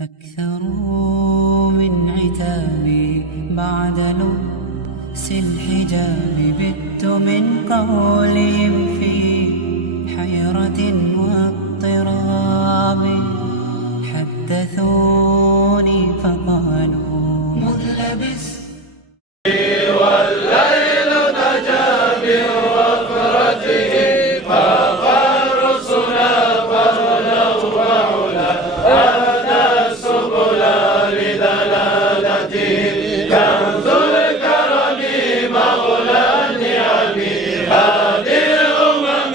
أكثروا من عتابي بعد لبس الحجاب، بت من قولهم في حيرة واضطراب. حدثوني فقالوا مذ لبست والليل نجا من وفرته، فاق الرسل فضلا وعلا، هدى السبل لدلالته. كنز الكرم مولى النعم، هادي الأمم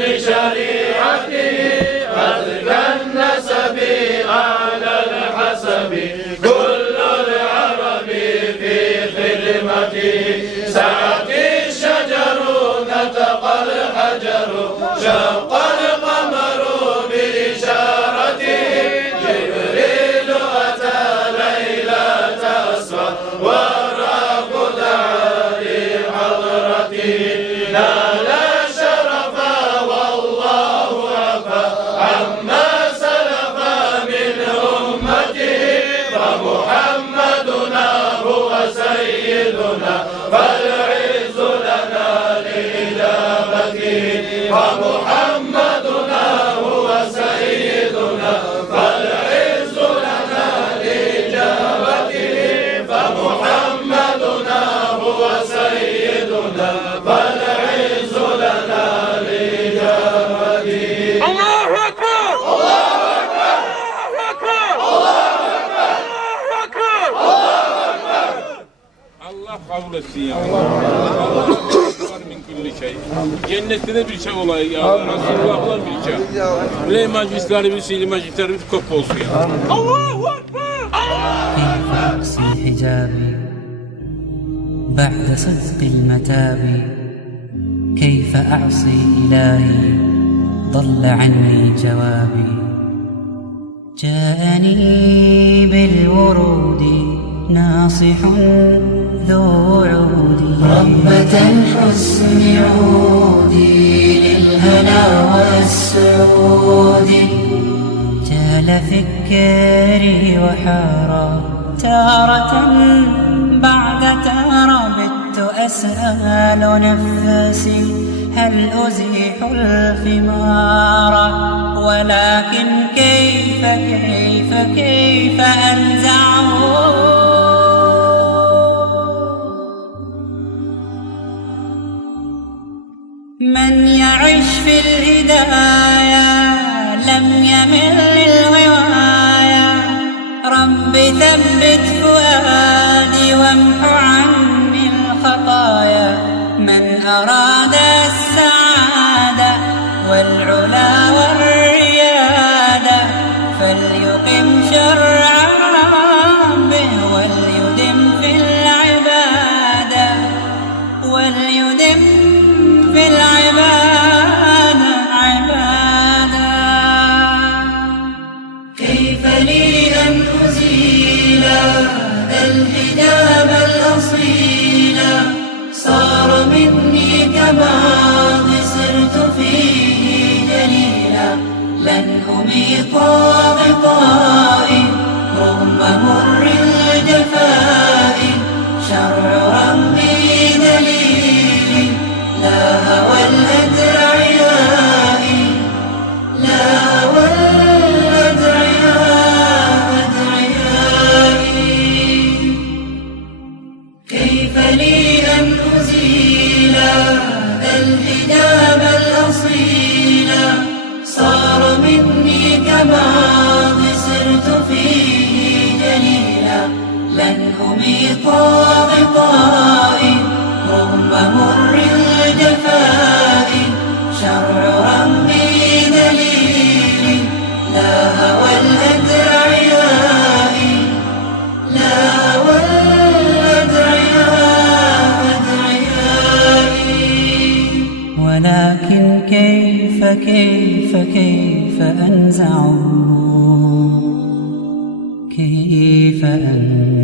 لشريعته. أزكى النسب أعلى الحسب، كل العرب في خدمته. سعتي الشجر نطق الحجر، شق القمر بإشارته. جبريل أتى ليلة أسرى، والرب دعا لحضرته. نال الشرف والله عفا عما سلف من أمته. فمحمدنا هو سيدنا، فالعز لنا لإجابته. فمحمدنا هو سيدنا، فالعز لنا لإجابته. فمحمدنا هو سيدنا، فالعز لنا لإجابته. الله أكبر الله أكبر الله أكبر الله أكبر. Allah kabul etsin ya. Allah var min kulli şey. Cennette de bir şey olayı ya. Resulullah'lar bir şey. Biley majlisleri bir sili majlisleri bir kop olsun ya. Allahu Ekber. كيف أقصي حجابي بعد صدق المتاب؟ كيف أعصي إلهي ضل عني جوابي؟ جاءني بالورود ناصح ذو وعود، ربة الحسن عودي للهنا والسعود. جال فكري وحارى تارة بعد تارى، بت أسأل نفسي هل أزيح الخمار؟ ولكن كيف أنزعه؟ من يعش في الهداية لم يمل للغواية. رب ثبت فؤادي وامح عني الخطايا. من أراد السعادة والعلا والريادة، فليقم شرع ربه وليدم في العبادة. وليدم في العبادة عبادة. كيف لي أن أزيل الحجاب الأصيل؟ صار مني كماض صرت فيه جليلا. لن أميط غطائي رغم مر الجفاء. شرع ربي دليلي، لا هوى الأدعياء. لا هوى الأدعياء أدعيائي. كيف لي أن أزيل الحجاب الأصيل؟ صار مني كماض صرت فيه جليلا. لن أميط غطائي رغم مر الجفاء. شرع ربي دليلي، لا هوى الأدعياء. لا هوى الأدعياء أدعيائي. ولكن كيف أنزعه؟ كيف أنزعه؟